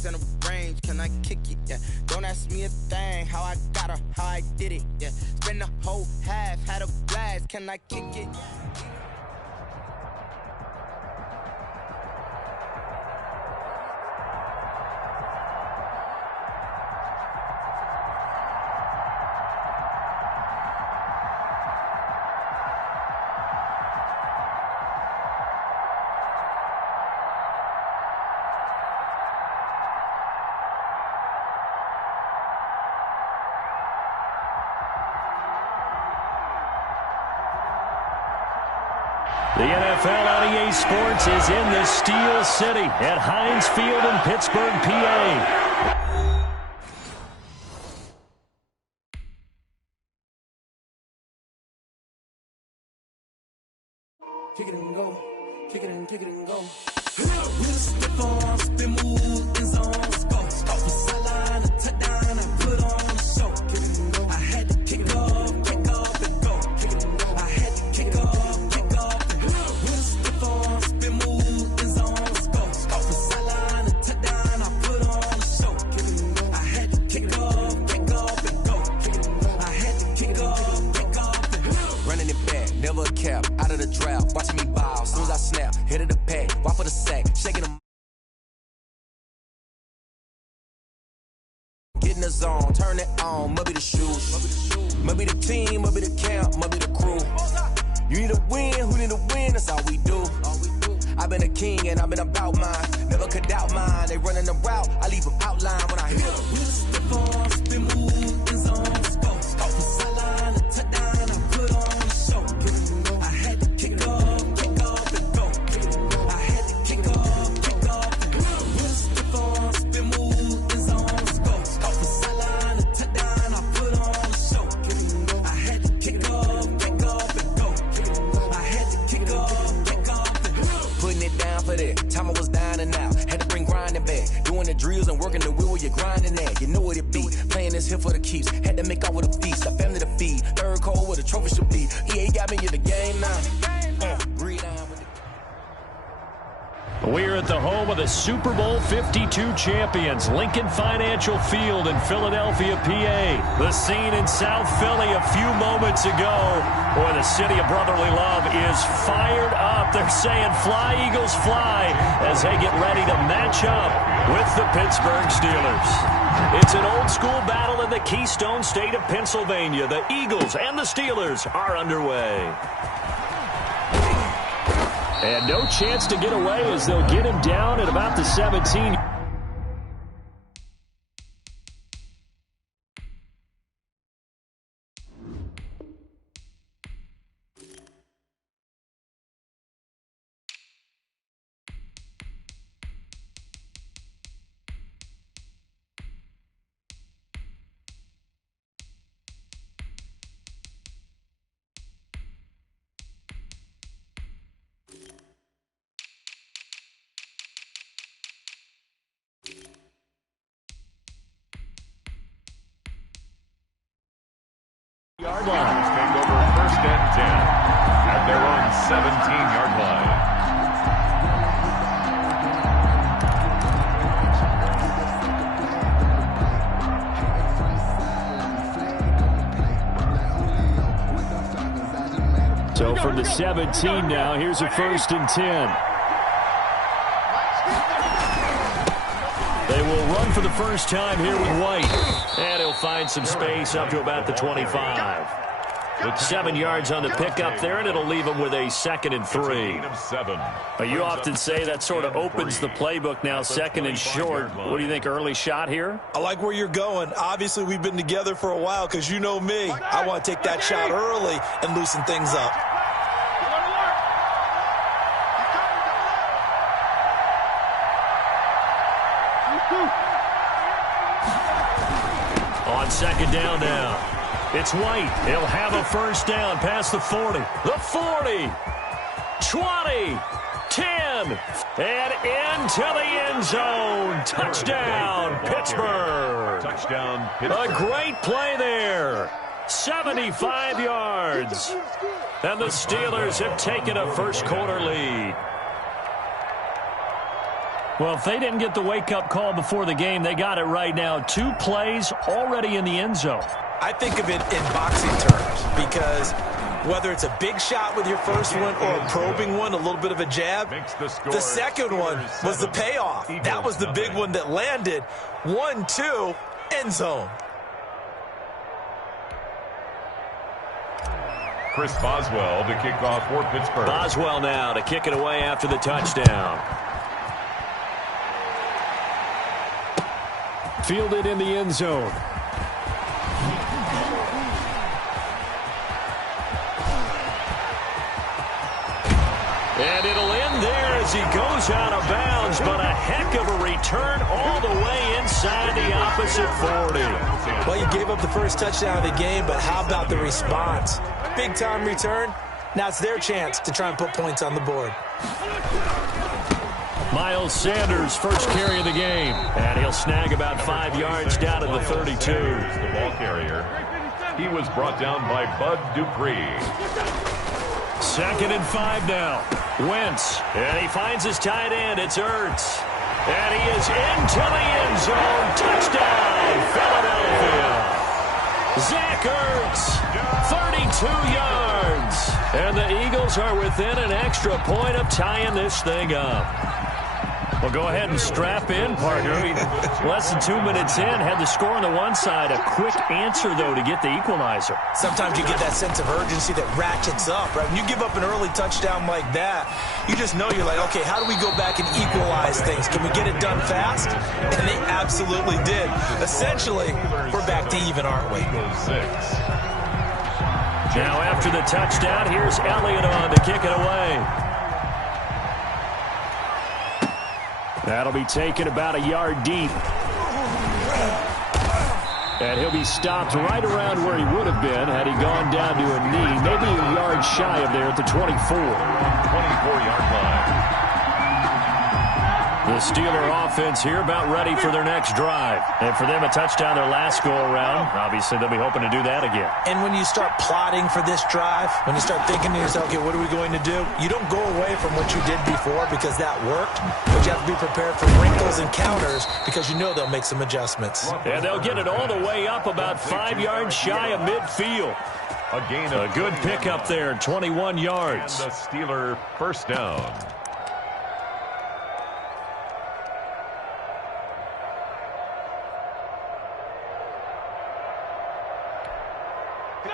bands and a range, can I kick it? Yeah, don't ask me a thing, how I got her, how I did it. Yeah, spend the whole half, had a blast, can I kick it? The NFL on EA Sports is in the Steel City at Heinz Field in Pittsburgh, PA. Kick it and go, kick it and kick it and go. We'll stiff arms, spin move in zones, go. Off the sideline, a touchdown, I put on a show. Kick it and go. I had to kick off and go. Kick it and go. I had to kick off and go. We'll stiff arms, spin move in zones, go. Off the sideline, a touchdown, I put on a show. Kick it and go. I had to kick off and go. Kick it and go. I had to kick off and go. Running it back, never a cap, out of the draft. Watching me ball, soon as I snap, hit of the pack, walk for the sack, shaking them. Get in the zone, turn it on, must be the shoes. Must be the team, must be the camp, must be the crew. You need a win, who need a win, that's all we do. I've been a king and I've been about mine, never could doubt mine. They running the route, I leave them outline when I hit them. We'll step on, spin move in zones, go. Off the sideline, a touchdown, I put on a show. Kick it and go. I had to kick off and go. Kick it and go. I had to kick off and go. We'll step on, spin move in zones, go. Off the sideline, a touchdown, I put on a show. Kick it and go. I had to kick off and go. Kick it and go. I had to kick off and go. Putting it down for that, time I was down and out. Had to bring grinding back, doing the drills and working the wheel where you're grinding at. You know what it be, playing this here for the keeps. Had to make out with a feast, a family to feed. Third cold where the trophy should be. EA got me in the game now. Breathe on with it. We're at the home of the Super Bowl 52 champions, Lincoln Financial Field in Philadelphia, PA. The scene in South Philly a few moments ago where the city of brotherly love is fired up. They're saying fly, Eagles, fly as they get ready to match up with the Pittsburgh Steelers. It's an old-school battle in the Keystone State of Pennsylvania. The Eagles and the Steelers are underway. And no chance to get away as they'll get him down at about the 17. Yard line. Take over first and 10 at their own 17-yard line. So from the 17 now, here's a first and 10. They will run for the first time here with White. And he'll find some space up to about the 25. With 7 yards on the pickup there, and it'll leave him with a 2nd and 3. But you often say that sort of opens the playbook now, 2nd and short. What do you think, early shot here? I like where you're going. Obviously, we've been together for a while because you know me. I want to take that shot early and loosen things up. On 2nd down now. It's White. He'll have a first down past the 40. The 40. 20. 10. And into the end zone. Touchdown, Pittsburgh. Touchdown, Pittsburgh. A great play there. 75 yards. And the Steelers have taken a first quarter lead. Well, if they didn't get the wake-up call before the game, they got it right now. 2 plays already in the end zone. I think of it in boxing terms because whether it's a big shot with your first one or a probing one, a little bit of a jab, the second one was the payoff. That was the big one that landed. 1-2, end zone. Chris Boswell to kick off for Pittsburgh. Boswell now to kick it away after the touchdown. Fielded in the end zone. And it'll end there as he goes out of bounds, but a heck of a return all the way inside the opposite 40. Well, you gave up the first touchdown of the game, but how about the response? Big-time return. Now it's their chance to try and put points on the board. Miles Sanders, first carry of the game. And he'll snag about 5 yards down to the 32. The ball carrier. He was brought down by Bud Dupree. 2nd and 5 now. Wentz. And he finds his tight end. It's Ertz. And he is into the end zone. Touchdown, Philadelphia. Zach Ertz, 32 yards. And the Eagles are within an extra point of tying this thing up. Well, go ahead and strap in, partner. Less than 2 minutes in, had the score on the one side. A quick answer, though, to get the equalizer. Sometimes you get that sense of urgency that ratchets up, right? When you give up an early touchdown like that, you just know you're like, okay, how do we go back and equalize things? Can we get it done fast? And they absolutely did. Essentially, we're back to even, aren't we? Now, after the touchdown, here's Elliott on to kick it away. That'll be taken about a yard deep. And he'll be stopped right around where he would have been had he gone down to a knee. Maybe a yard shy of there at the 24. 24-yard line. The Steeler offense here about ready for their next drive. And for them, a touchdown their last go-around. Obviously, they'll be hoping to do that again. And when you start plotting for this drive, when you start thinking to yourself, okay, what are we going to do? You don't go away from what you did before because that worked, but you have to be prepared for wrinkles and counters because you know they'll make some adjustments. And they'll get it all the way up about 5 yards shy of midfield. A good pickup there, 21 yards. And the Steeler first down.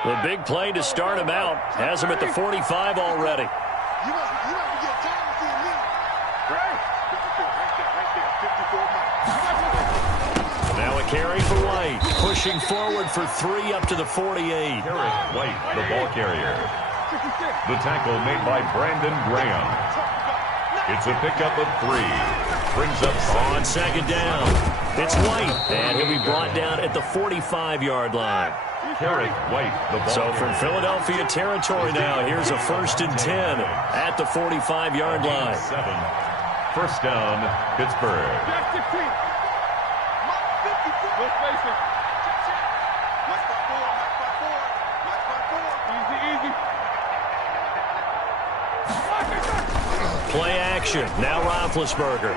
The big play to start him out. Has him at the 45 already. Now a carry for White. Pushing forward for 3 up to the 48. White, the ball carrier. The tackle made by Brandon Graham. It's a pickup of 3. Brings up on 2nd down. It's White. And he'll be brought down at the 45-yard line. White, the ball so from Philadelphia territory now, here's a 1st and 10 at the 45-yard line. 7. First down, Pittsburgh. Play action. Now Roethlisberger.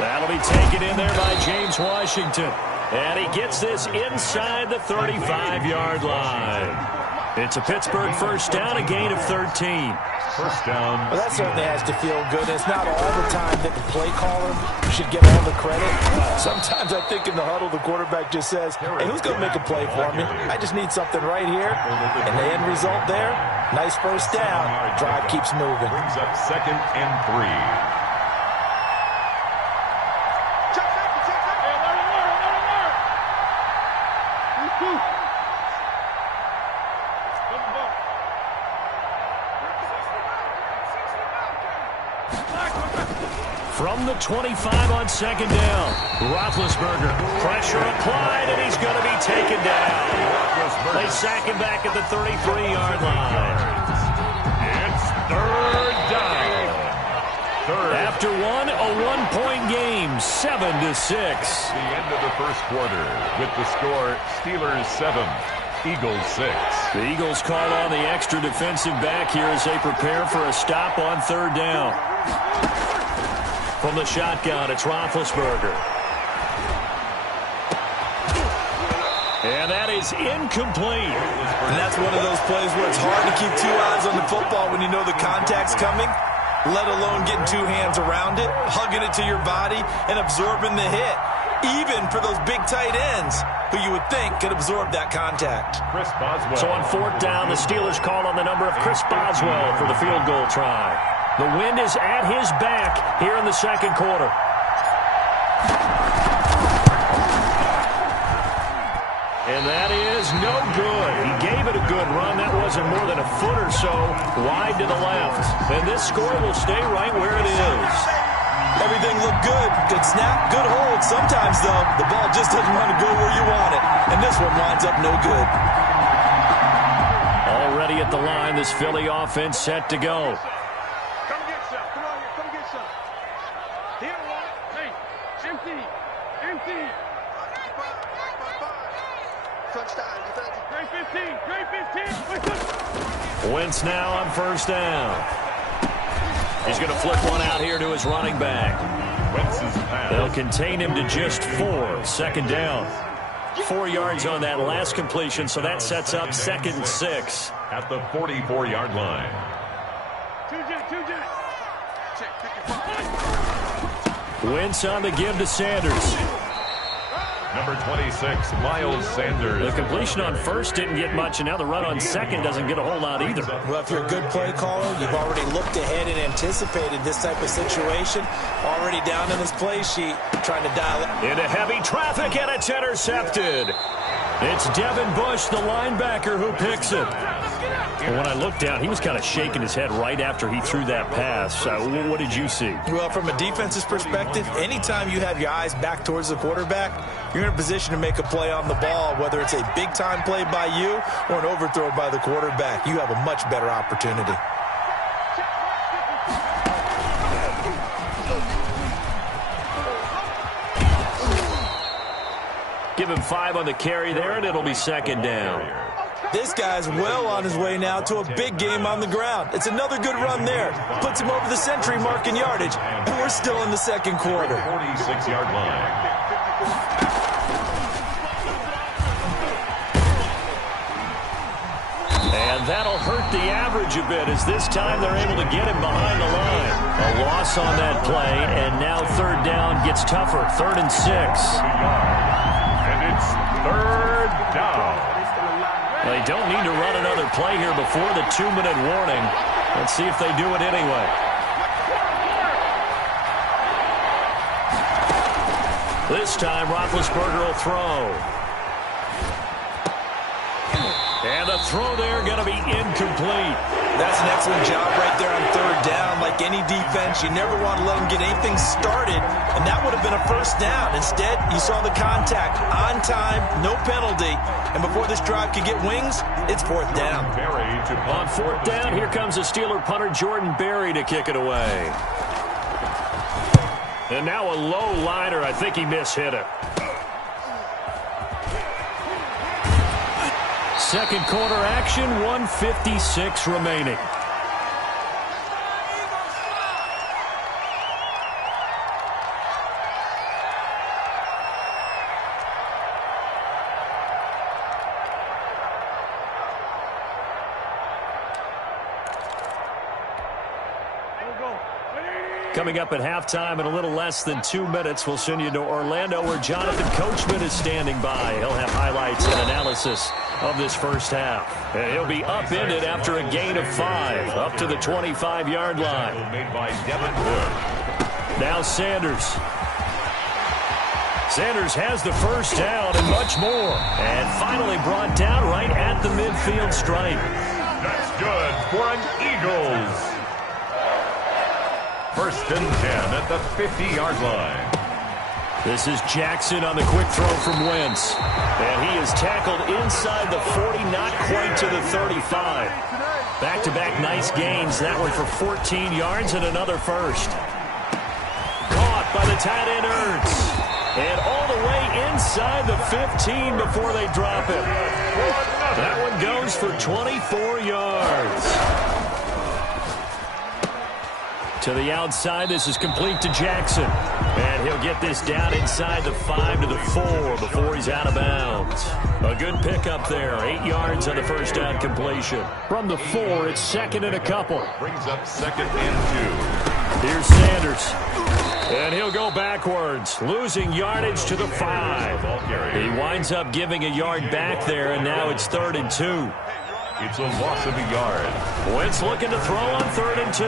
That'll be taken in there by James Washington. And he gets this inside the 35-yard line. It's a Pittsburgh first down, a gain of 13. First down. Well, that certainly has to feel good. It's not all the time that the play caller should get all the credit. Sometimes I think in the huddle, the quarterback just says, hey, who's going to make a play for me? I just need something right here. And the end result there, nice first down. Drive keeps moving. Brings up 2nd and 3. From the 25 on 2nd down. Roethlisberger. Pressure applied, and he's going to be taken down. They sack him back at the 33-yard line. It's 3rd down. After one, a one-point game, 7-6. The end of the first quarter with the score, Steelers 7, Eagles 6. The Eagles call on the extra defensive back here as they prepare for a stop on 3rd down. From the shotgun, it's Roethlisberger. And that is incomplete. And that's one of those plays where it's hard to keep two eyes on the football when you know the contact's coming, let alone getting two hands around it, hugging it to your body, and absorbing the hit. Even for those big tight ends who you would think could absorb that contact. Chris Boswell. So on fourth down, the Steelers call on the number of Chris Boswell for the field goal try. The wind is at his back here in the second quarter. And that is no good. He gave it a good run. That wasn't more than a foot or so wide to the left. And this score will stay right where it is. Everything looked good. Good snap, good hold. Sometimes, though, the ball just doesn't want to go where you want it. And this one winds up no good. Already at the line, this Philly offense set to go. Come get some. Come on here. Come get some. Here, one. Hey, empty. Empty. Touchdown. 315. 315. Wentz now on first down. He's going to flip one out here to his running back. They'll contain him to just 4. Second down. 4 yards on that last completion, so that sets up 2nd and 6. At the 44-yard line. Wentz on the give to Sanders. Number 26, Miles Sanders. The completion on first didn't get much, and now the run on second doesn't get a whole lot either. Well, if you're a good play caller, you've already looked ahead and anticipated this type of situation. Already down in his play sheet, trying to dial it. Into heavy traffic, and it's intercepted. It's Devin Bush, the linebacker, who picks it. And when I looked down, he was kind of shaking his head right after he threw that pass. What did you see? Well, from a defense's perspective, anytime you have your eyes back towards the quarterback, you're in a position to make a play on the ball, whether it's a big-time play by you or an overthrow by the quarterback. You have a much better opportunity. Give him 5 on the carry there, and it'll be second down. This guy's well on his way now to a big game on the ground. It's another good run there. Puts him over the century mark in yardage, and we're still in the second quarter. 46-yard line. And that'll hurt the average a bit, as this time they're able to get him behind the line. A loss on that play, and now third down gets tougher. 3rd and 6. And it's 3rd down. They don't need to run another play here before the 2-minute warning. Let's see if they do it anyway. This time, Roethlisberger will throw. And the throw there going to be incomplete. That's an excellent job right there on third down. Like any defense, you never want to let them get anything started, and that would have been a first down. Instead, you saw the contact on time, no penalty, and before this drive could get wings, it's 4th down. On 4th down, here comes the Steeler punter Jordan Berry to kick it away. And now a low liner. I think he mishit it. Second quarter action, 1:56 remaining. Coming up at halftime in a little less than 2 minutes, we'll send you to Orlando, where Jonathan Coachman is standing by. He'll have highlights and analysis of this first half. And he'll be upended after a gain of 5, up to the 25-yard line. Made by Devin Bush. Now Sanders. Sanders has the first down and much more. And finally brought down right at the midfield stripe. That's good for an Eagles. 1st and 10 at the 50-yard line. This is Jackson on the quick throw from Wentz. And he is tackled inside the 40, not quite to the 35. Back-to-back nice gains. That one for 14 yards and another first. Caught by the tight end Ertz. And all the way inside the 15 before they drop it. That one goes for 24 yards. To the outside, this is complete to Jackson. And he'll get this down inside the 5 to the 4 before he's out of bounds. A good pickup there. 8 yards on the first down completion. From the 4, it's second and a couple. Brings up second and 2. Here's Sanders. And he'll go backwards, losing yardage to the 5. He winds up giving a yard back there, and now it's 3rd and 2. It's a loss of a yard. Wentz looking to throw on 3rd and 2.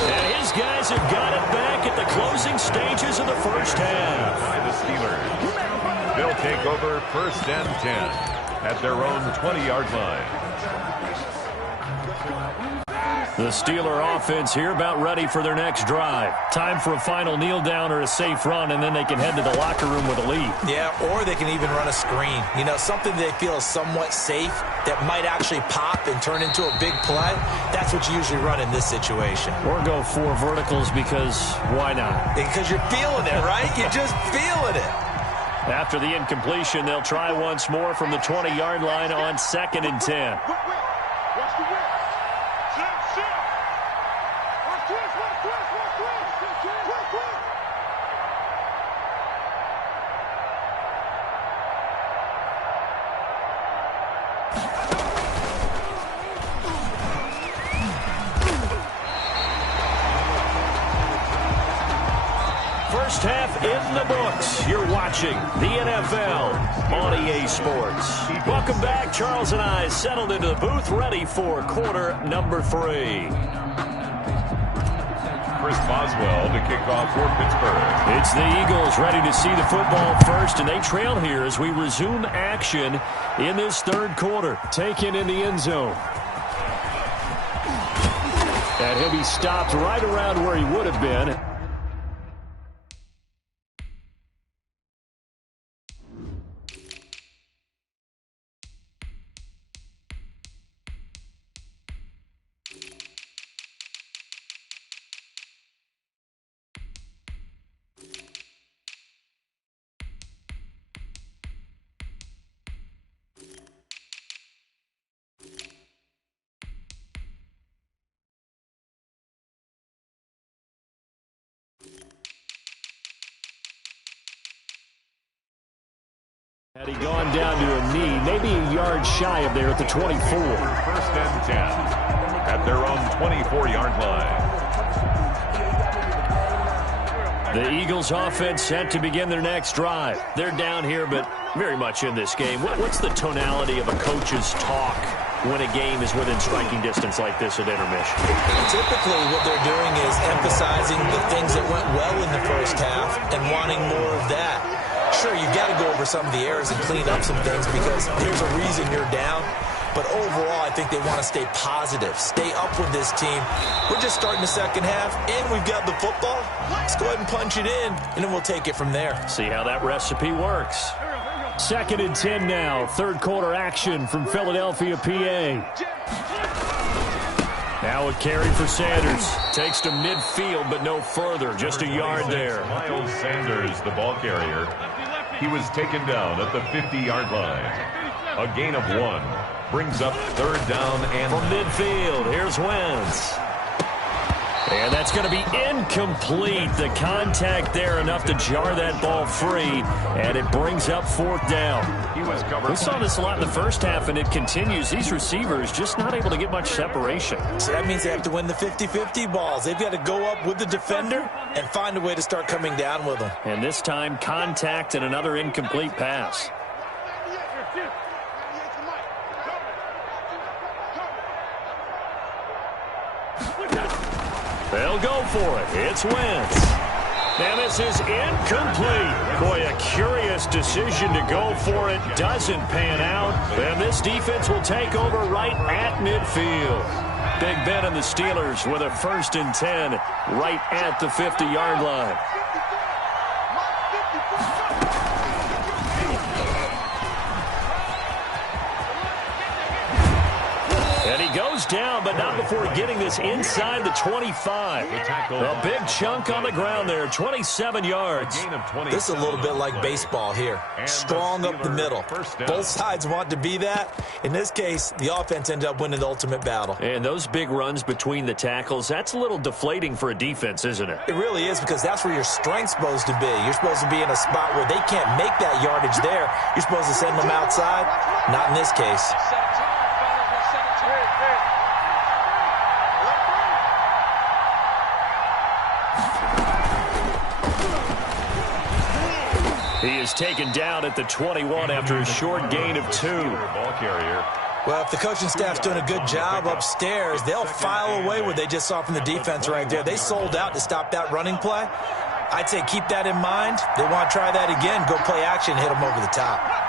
And his guys have got it back at the closing stages of the first half. By the Steelers. They'll take over 1st and 10 at their own 20-yard line. The Steeler offense here about ready for their next drive. Time for a final kneel down or a safe run, and then they can head to the locker room with a lead. Yeah, or they can even run a screen. You know, something they feel is somewhat safe that might actually pop and turn into a big play. That's what you usually run in this situation. Or go 4 verticals because why not? Because you're feeling it, right? You're just feeling it. After the incompletion, they'll try once more from the 20-yard line on 2nd and 10. First half in the books. You're watching the NFL on EA Sports. Welcome back. Charles and I settled into the booth, ready for quarter number 3. Chris Boswell to kick off for Pittsburgh. It's the Eagles ready to see the football first, and they trail here as we resume action in this 3rd quarter. Taken in the end zone. And he'll be stopped right around where he would have been. Had he gone down to a knee, maybe a yard shy of there at the 24. 1st and 10 at their own 24-yard line. The Eagles offense set to begin their next drive. They're down here, but very much in this game. What's the tonality of a coach's talk when a game is within striking distance like this at intermission? Typically, what they're doing is emphasizing the things that went well in the first half and wanting more of that. Sure, you've got to go over some of the errors and clean up some things because there's a reason you're down. But overall, I think they want to stay positive, stay up with this team. We're just starting the second half, and we've got the football. Let's go ahead and punch it in, and then we'll take it from there. See how that recipe works. 2nd and 10 now. 3rd quarter action from Philadelphia, PA. Now a carry for Sanders. Takes to midfield, but no further. Just a yard there. Miles Sanders, the ball carrier. He was taken down at the 50-yard line. A gain of 1. Brings up 3rd down and... From midfield, here's Wentz. And that's going to be incomplete. The contact there enough to jar that ball free, and it brings up 4th down. He was covered. We saw this a lot in the first half, and it continues. These receivers just not able to get much separation. So that means they have to win the 50-50 balls. They've got to go up with the defender and find a way to start coming down with them. And this time, contact and another incomplete pass. They'll go for it. It's Wentz. And this is incomplete. Boy, a curious decision to go for it. Doesn't pan out. And this defense will take over right at midfield. Big Ben and the Steelers with a 1st and 10 right at the 50-yard line. And he goes goes down, but not before getting this inside the 25. A big chunk on the ground there, 27 yards. This is a little bit like baseball here. Strong up the middle. Both sides want to be that. In this case, the offense ended up winning the ultimate battle. And those big runs between the tackles, that's a little deflating for a defense, isn't it? It really is, because that's where your strength's supposed to be. You're supposed to be in a spot where they can't make that yardage there. You're supposed to send them outside. Not in this case. He is taken down at the 21 after a short gain of 2. Ball carrier. Well, if the coaching staff's doing a good job upstairs, they'll file away what they just saw from the defense right there. They sold out to stop that running play. I'd say keep that in mind. They want to try that again. Go play action, hit them over the top.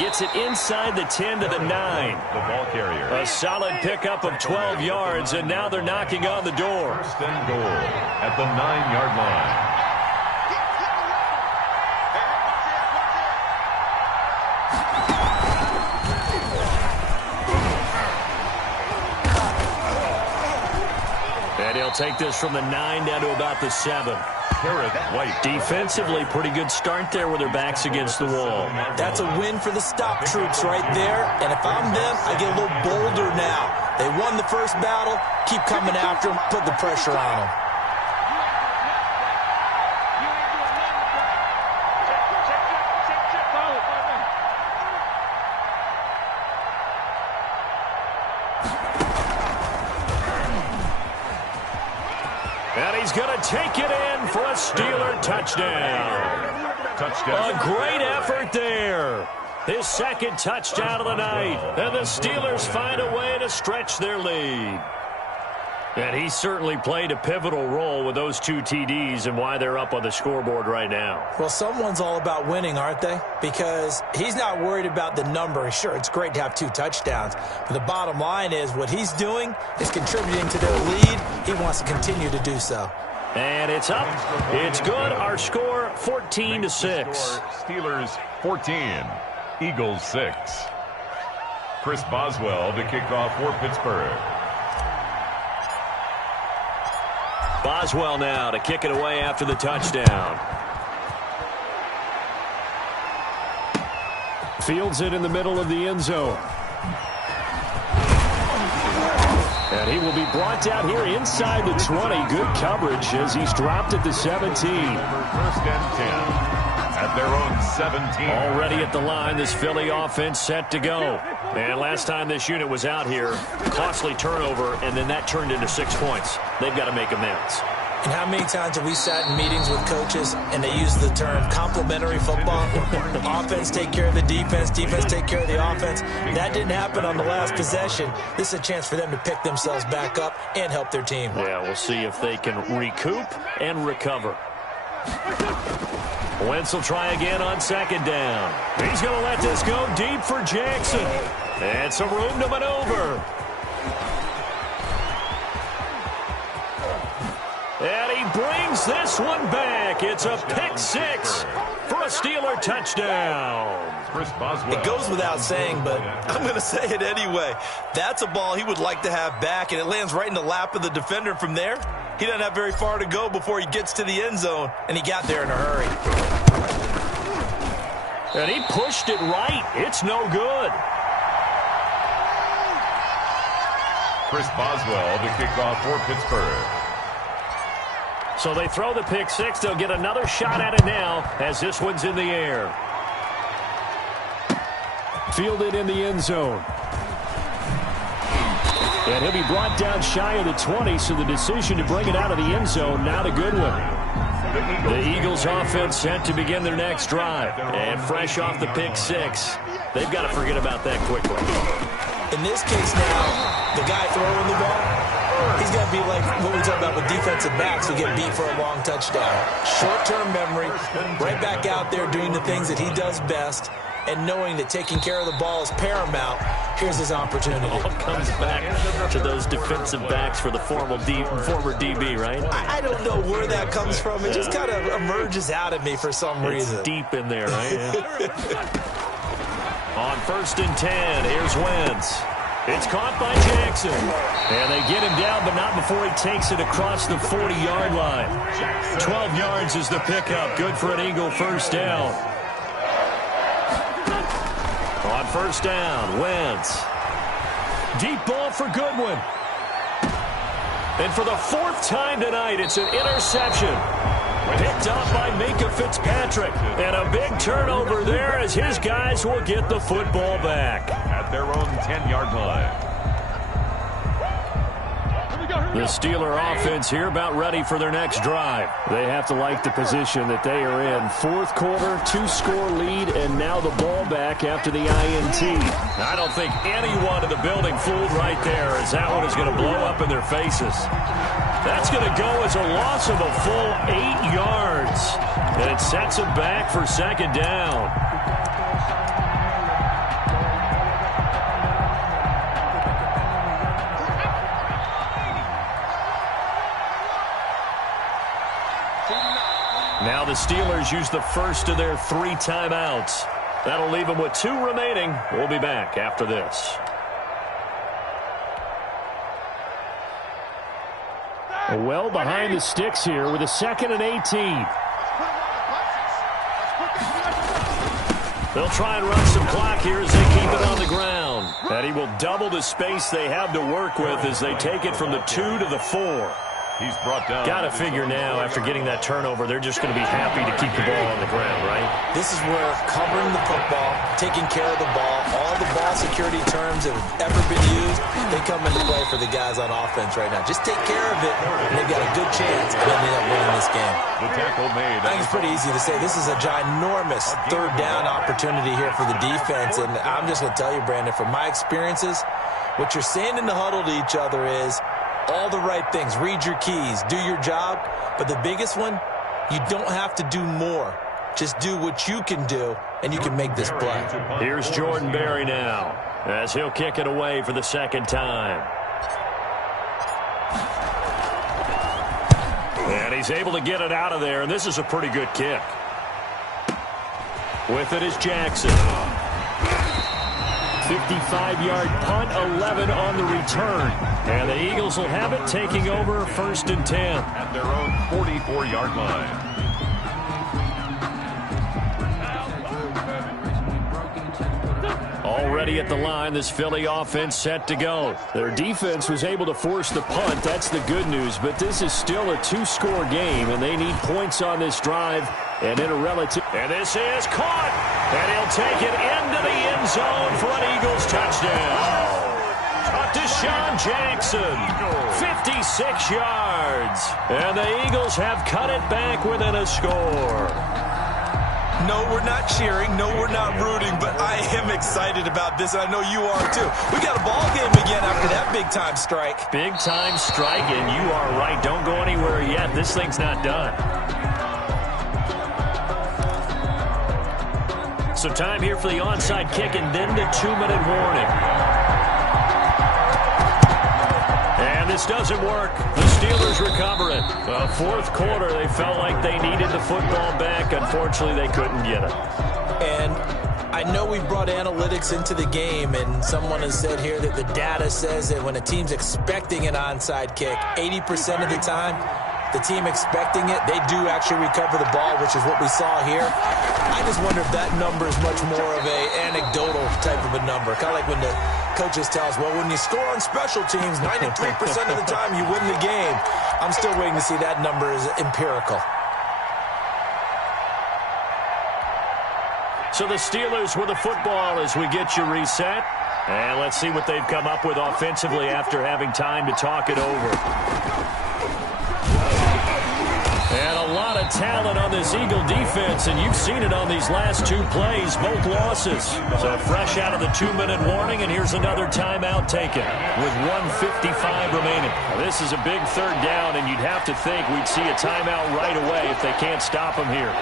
Gets it inside the 10 to the 9. The ball carrier. A solid pickup of 12 yards, and now they're knocking on the door. First and goal at the 9-yard line. And he'll take this from the 9 down to about the 7. White. Defensively, pretty good start there with their backs against the wall. That's a win for the stop troops right there. And if I'm them, I get a little bolder now. They won the first battle. Keep coming after them. Put the pressure on them. And he's going to take it in for a Steeler touchdown. A great effort there. His second touchdown of the night. And the Steelers find a way to stretch their lead. And he certainly played a pivotal role with those 2 TDs and why they're up on the scoreboard right now. Well, someone's all about winning, aren't they? Because he's not worried about the number. Sure, it's great to have 2 touchdowns. But the bottom line is what he's doing is contributing to their lead. He wants to continue to do so. And it's up. It's good. Our score, 14-6. Steelers 14, Eagles 6. Chris Boswell to kick off for Pittsburgh. Boswell now to kick it away after the touchdown. Fields it in the middle of the end zone. And he will be brought down here inside the 20. Good coverage as he's dropped at the 17. First and 10. At their own 17. Already at the line, this Philly offense set to go. And last time this unit was out here, costly turnover, and then that turned into 6 points. They've got to make amends. And how many times have we sat in meetings with coaches and they use the term complementary football? Offense take care of the defense, defense take care of the offense. That didn't happen on the last possession. This is a chance for them to pick themselves back up and help their team. Yeah, we'll see if they can recoup and recover. Wentz will try again on second down. He's going to let this go deep for Jackson. And some room to maneuver. And he brings this one back. It's a pick 6 for a Steeler touchdown. It goes without saying, but I'm going to say it anyway. That's a ball he would like to have back, and it lands right in the lap of the defender from there. He doesn't have very far to go before he gets to the end zone, and he got there in a hurry. And he pushed it right. It's no good. Chris Boswell to kick off for Pittsburgh. So they throw the pick 6. They'll get another shot at it now as this one's in the air. Fielded in the end zone. And he'll be brought down shy of the 20, so the decision to bring it out of the end zone, not a good one. The Eagles offense set to begin their next drive. And fresh off the pick 6, they've got to forget about that quickly. In this case now, the guy throwing the ball He's going to be like what we talk about with defensive backs who get beat for a long touchdown. Short-term memory, right back out there doing the things that he does best, and knowing that taking care of the ball is paramount. Here's his opportunity. All comes back to those defensive backs for the former DB, right? I don't know where that comes from. It just kind of emerges out of me for some reason. It's deep in there, right? On 1st and 10, here's Wentz. It's caught by Jackson. And they get him down, but not before he takes it across the 40-yard line. 12 yards is the pickup. Good for an Eagle first down. On 1st down, Wentz. Deep ball for Goodwin. And for the 4th time tonight, it's an interception. Picked up by Minkah Fitzpatrick. And a big turnover there as his guys will get the football back. At their own 10-yard line. The Steeler offense here about ready for their next drive. They have to like the position that they are in. 4th quarter, 2-score lead, and now the ball back after the INT. I don't think anyone in the building fooled right there, as that one is going to blow up in their faces. That's going to go as a loss of a full 8 yards. And it sets them back for 2nd down. Now the Steelers use the first of their 3 timeouts. That'll leave them with 2 remaining. We'll be back after this. Well behind the sticks here with a 2nd and 18. They'll try and run some clock here as they keep it on the ground. And he will double the space they have to work with as they take it from the 2 to the 4. He's brought down. Got to figure now, after getting that turnover, they're just going to be happy to keep the ball on the ground, right? This is where covering the football, taking care of the ball, all the ball security terms that have ever been used, they come into play for the guys on offense right now. Just take care of it, and they've got a good chance of ending up winning this game. The tackle made. I think it's pretty easy to say this is a ginormous 3rd down opportunity here for the defense, and I'm just going to tell you, Brandon, from my experiences, what you're saying in the huddle to each other is, all the right things. Read your keys. Do your job. But the biggest one, you don't have to do more. Just do what you can do, and you can make this play. Here's Jordan Berry now, as he'll kick it away for the 2nd time. And he's able to get it out of there, and this is a pretty good kick. With it is Jackson. 55-yard punt, 11 on the return. And the Eagles will have it, taking over 1st and 10. At their own 44-yard line. Already at the line, this Philly offense set to go. Their defense was able to force the punt. That's the good news. But this is still a 2-score game, and they need points on this drive. And in a relative. And this is caught. And he'll take it into the end zone for an Eagles touchdown. Deshaun Jackson, 56 yards. And the Eagles have cut it back within a score. No, we're not cheering. No, we're not rooting. But I am excited about this, and I know you are too. We got a ball game again after that big-time strike. Big-time strike, and you are right. Don't go anywhere yet. This thing's not done. So time here for the onside kick and then the 2-minute warning. And this doesn't work. The Steelers recover it. 4th quarter, they felt like they needed the football back. Unfortunately, they couldn't get it. And I know we've brought analytics into the game, and someone has said here that the data says that when a team's expecting an onside kick, 80% of the time, the team expecting it, they do actually recover the ball, which is what we saw here. I just wonder if that number is much more of a anecdotal type of a number. Kind of like when the coaches tell us, well, when you score on special teams, 93% of the time you win the game. I'm still waiting to see that number is empirical. So the Steelers with the football as we get you reset. And let's see what they've come up with offensively after having time to talk it over. And a lot of talent on this Eagle defense, and you've seen it on these last two plays, both losses. So fresh out of the 2-minute warning, and here's another timeout taken with 1:55 remaining. Now, this is a big third down, and you'd have to think we'd see a timeout right away if they can't stop them here.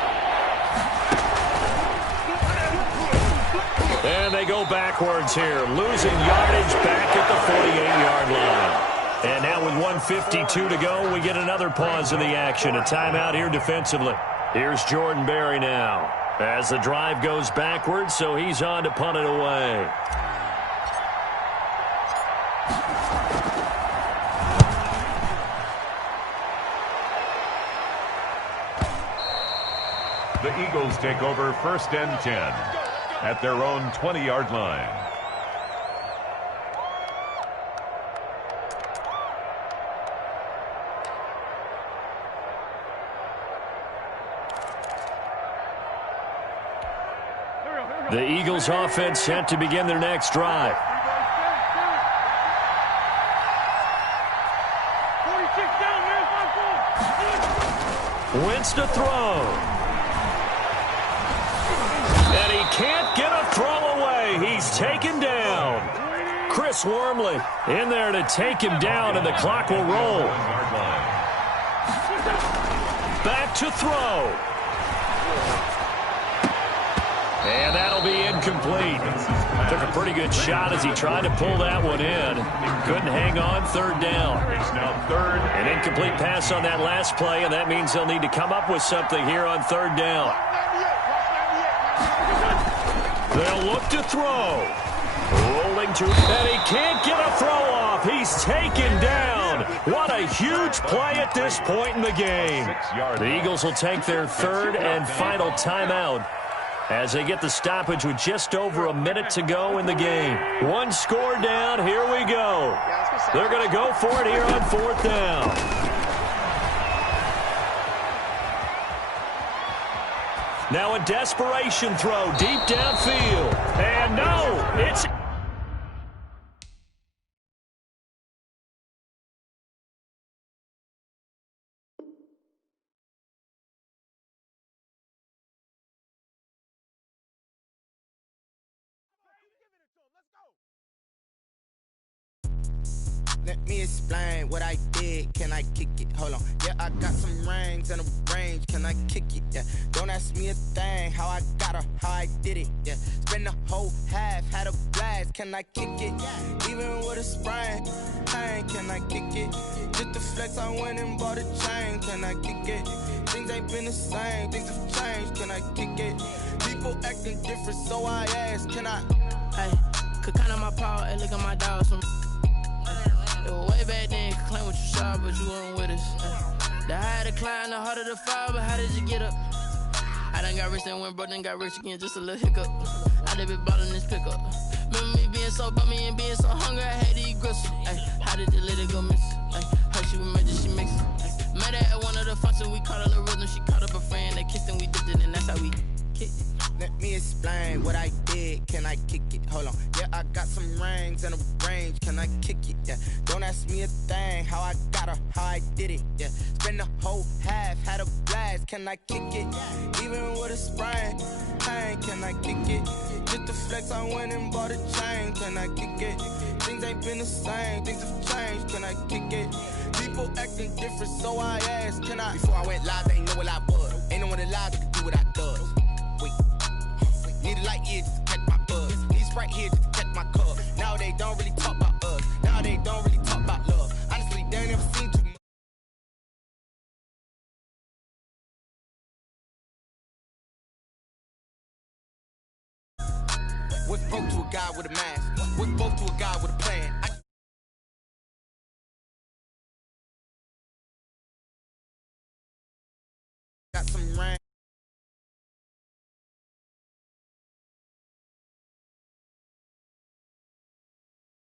And they go backwards here, losing yardage back at the 48-yard line. And now with 1:52 to go, we get another pause in the action. A timeout here defensively. Here's Jordan Berry now as the drive goes backwards, so he's on to punt it away. The Eagles take over 1st and 10 at their own 20-yard line. The Eagles offense set to begin their next drive. 46 down, man. Wentz to throw. And he can't get a throw away. He's taken down. Chris Wormley in there to take him down, and the clock will roll. Back to throw. And that'll be incomplete. Took a pretty good shot as he tried to pull that one in. Couldn't hang on, 3rd down. It's now 3rd. An incomplete pass on that last play, and that means they'll need to come up with something here on 3rd down. They'll look to throw. Rolling to, and he can't get a throw off. He's taken down. What a huge play at this point in the game. The Eagles will take their 3rd and final timeout as they get the stoppage with just over a minute to go in the game. One score down. Here we go. They're going to go for it here on 4th down. Now a desperation throw deep downfield. And no, it's... Let me explain what I did. Can I kick it? Hold on. Yeah, I got some rings and a range. Can I kick it? Yeah. Don't ask me a thing. How I got her, how I did it. Yeah. Spend the whole half, had a blast. Can I kick it? Even with a sprain. Pain, can I kick it? Just the flex, I went and bought a chain. Can I kick it? Things ain't been the same. Things have changed. Can I kick it? People acting different, so I ask. Can I? Hey, could count on my power and look at my dogs from. It was way back then, could claim what you saw, but you weren't with us. The higher the climb, the harder the fall, but how did you get up? I done got rich and went broke, then got rich again, just a little hiccup. I done been ballin' this pickup. Remember me being so bummy and being so hungry, I had to eat gristle. Ay, how did the lady go miss? Ay, her she was major, she mixed it. Met her at one of the functions, we caught a little rhythm, she caught up a friend, they kissed and we dipped it, and that's how we kicked it. Let me explain what I did. Can I kick it? Hold on. Yeah, I got some rings and a range. Can I kick it? Yeah. Don't ask me a thing. How I got her, how I did it. Yeah. Spend the whole half, had a blast. Can I kick it? Even with a sprain. Pain, can I kick it? Just the flex, I went and bought a chain. Can I kick it? Things ain't been the same. Things have changed. Can I kick it? People acting different, so I asked. Can I? Before I went live, they ain't know what I was. Ain't no one alive that could do what I does. Need a light here just to catch my buzz. Need Sprite here just to catch my cup. Now they don't really talk about us. Now they don't really talk about love. Honestly, they ain't never seen too much. What's broke to a guy with a mask? What's broke to a guy with a plan?